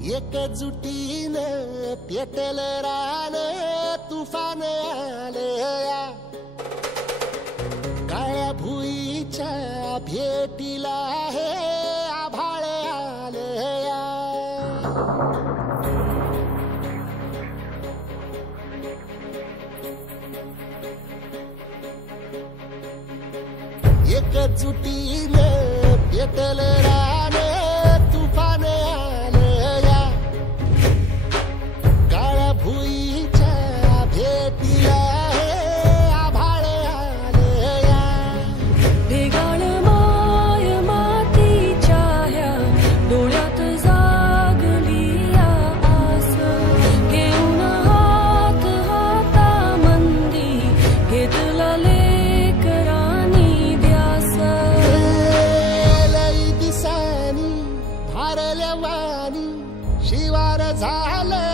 एकजुटीने पेटल रान तुफान आलया काळ्या भुईच्या भेटीला हे आभाळ आलया एकजुटीने पेटल रान तुफान आलया काळ्या भुईच्या भेटीला हे आभाळ आलया ढेगाळ माय मातीच्या ह्या डोळ्यात जागली आस घेऊन हात हातामंदी घेतला लेकरांनी ध्यास लई दिसानी भारल्या वाणी शिवार झालं